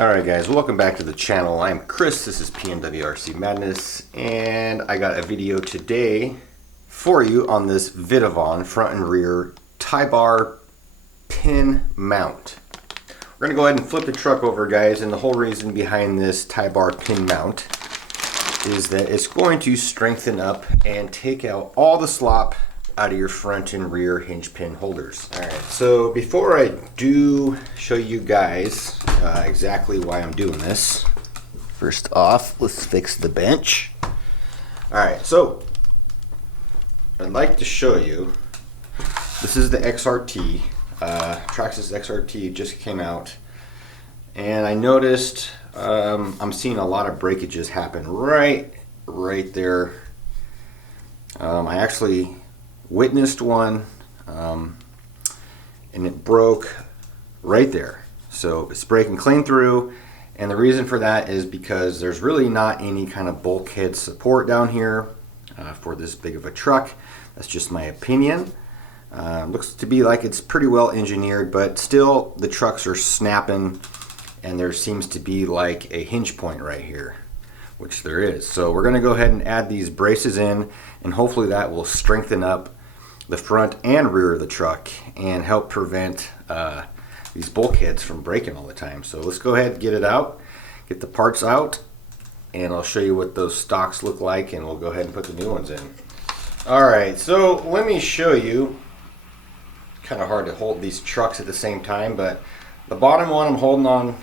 Alright guys, welcome back to the channel. I'm Chris, this is PNWRC Madness, and I got a video today for you on this Vitavon front and rear tie bar pin mount. We're going to go ahead and flip the truck over, guys, and the whole reason behind this tie bar pin mount is that it's going to strengthen up and take out all the slop out of your front and rear hinge pin holders. Alright, so before I do show you guys exactly why I'm doing this, first off, let's fix the bench. Alright, so I'd like to show you, this is the XRT, Traxxas XRT just came out, and I noticed I'm seeing a lot of breakages happen right there. I actually witnessed one and it broke right there, so it's breaking clean through, and the reason for that is because there's really not any kind of bulkhead support down here for this big of a truck. That's just my opinion. Looks to be like it's pretty well engineered, but still the trucks are snapping and there seems to be like a hinge point right here, which there is. So we're going to go ahead and add these braces in, and hopefully that will strengthen up the front and rear of the truck and help prevent these bulkheads from breaking all the time. So let's go ahead and get it out, get the parts out, and I'll show you what those stocks look like, and we'll go ahead and put the new ones in. Alright, so let me show you. Kind of hard to hold these trucks at the same time, but the bottom one I'm holding on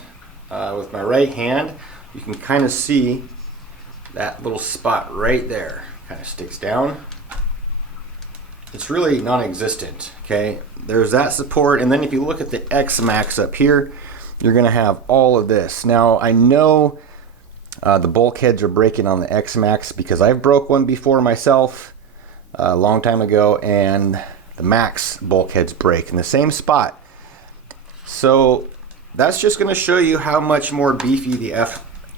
with my right hand. You can kind of see that little spot right there kind of sticks down. It's really non-existent. Okay, there's that support, and then if you look at the X-Max up here, you're gonna have all of this. Now I know the bulkheads are breaking on the X-Max because I've broke one before myself a long time ago, and the Max bulkheads break in the same spot. So that's just going to show you how much more beefy the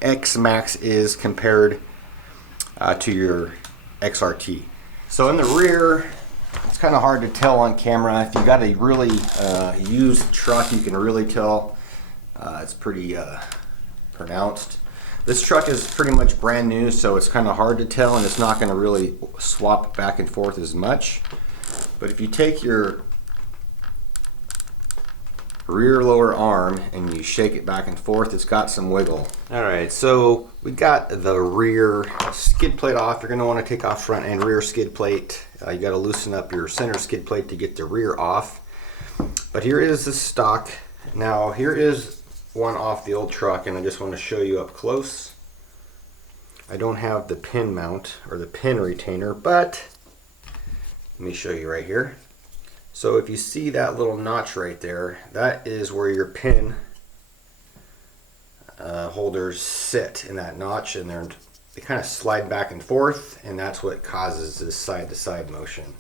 X-Max is compared to your XRT. So in the rear, it's kind of hard to tell on camera. If you got a really used truck, you can really tell it's pretty pronounced. This truck is pretty much brand new, so it's kind of hard to tell, and it's not going to really swap back and forth as much. But if you take your rear lower arm and you shake it back and forth, it's got some wiggle. Alright, so we got the rear skid plate off. You're going to want to take off front and rear skid plate. You got to loosen up your center skid plate to get the rear off. But here is the stock. Now here is one off the old truck, and I just want to show you up close. I don't have the pin mount or the pin retainer, but let me show you right here. So if you see that little notch right there, that is where your pin holders sit in that notch, and they kind of slide back and forth, and that's what causes this side-to-side motion.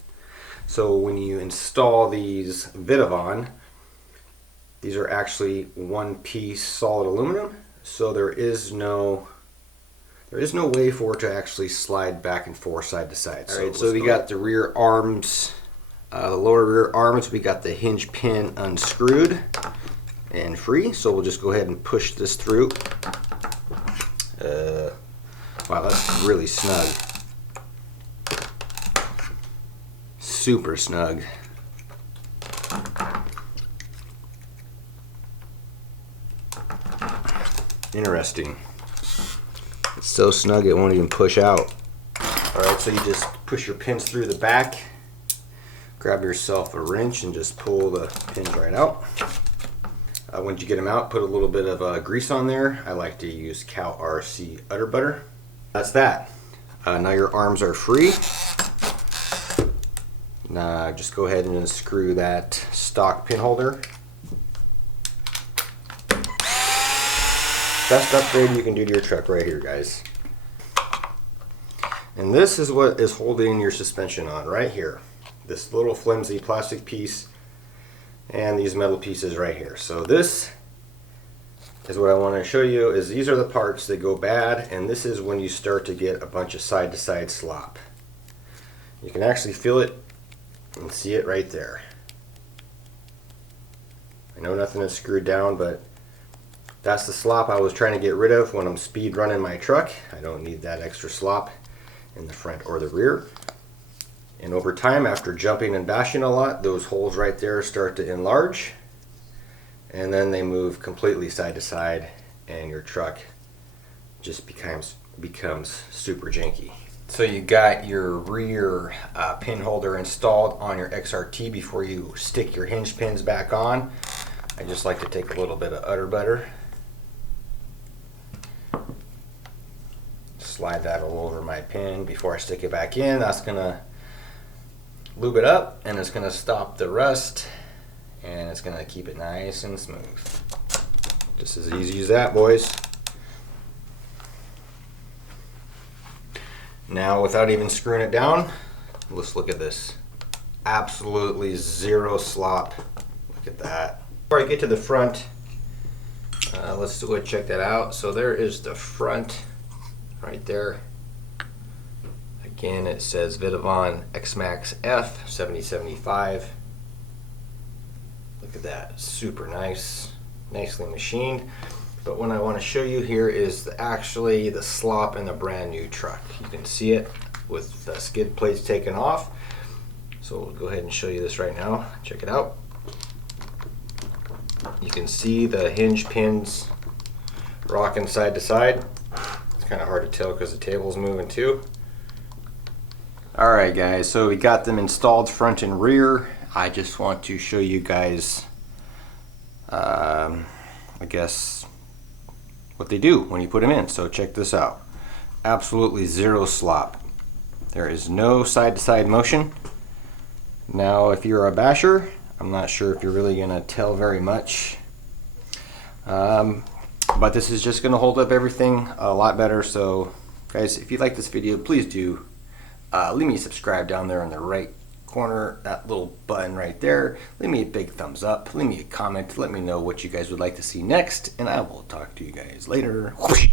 So when you install these Vitavon, these are actually one-piece solid aluminum, so there is no way for it to actually slide back and forth side to side. Alright, so we got the rear arms, the lower rear arms, we got the hinge pin unscrewed and free, so we'll just go ahead and push this through. Wow, that's really snug. Super snug. Interesting. It's so snug it won't even push out. Alright, so you just push your pins through the back, grab yourself a wrench and just pull the pins right out. Once you get them out, put a little bit of grease on there. I like to use Cow RC Udder Butter. That's that. Now your arms are free. Now just go ahead and unscrew that stock pin holder. Best upgrade you can do to your truck right here, guys. And this is what is holding your suspension on right here. This little flimsy plastic piece and these metal pieces right here. So this is what I want to show you, is these are the parts that go bad, and this is when you start to get a bunch of side-to-side slop. You can actually feel it and see it right there. I know nothing is screwed down, but That's the slop I was trying to get rid of when I'm speed running my truck. I don't need that extra slop in the front or the rear. And over time, after jumping and bashing a lot, those holes right there start to enlarge, and then they move completely side to side, and your truck just becomes super janky. So you got your rear pin holder installed on your XRT before you stick your hinge pins back on. I just like to take a little bit of udder butter, slide that all over my pin before I stick it back in. That's gonna lube it up, and it's going to stop the rust, and it's going to keep it nice and smooth. Just as easy as that, boys. Now, without even screwing it down, let's look at this. Absolutely zero slop. Look at that. Before I get to the front, let's go ahead and check that out. So there is the front right there. Again, it says Vitavon X-Max F 7075. Look at that, super nice, nicely machined. But what I want to show you here is actually the slop in the brand new truck. You can see it with the skid plates taken off. So we'll go ahead and show you this right now. Check it out. You can see the hinge pins rocking side to side. It's kind of hard to tell because the table's moving too. Alright guys, so we got them installed front and rear. I just want to show you guys, I guess, what they do when you put them in. So check this out. Absolutely zero slop. There is no side-to-side motion. Now if you're a basher, I'm not sure if you're really going to tell very much. But this is just going to hold up everything a lot better. So guys, if you like this video, please do leave me a subscribe down there in the right corner, that little button right there. Leave me a big thumbs up, leave me a comment, let me know what you guys would like to see next, and I will talk to you guys later. Whoosh.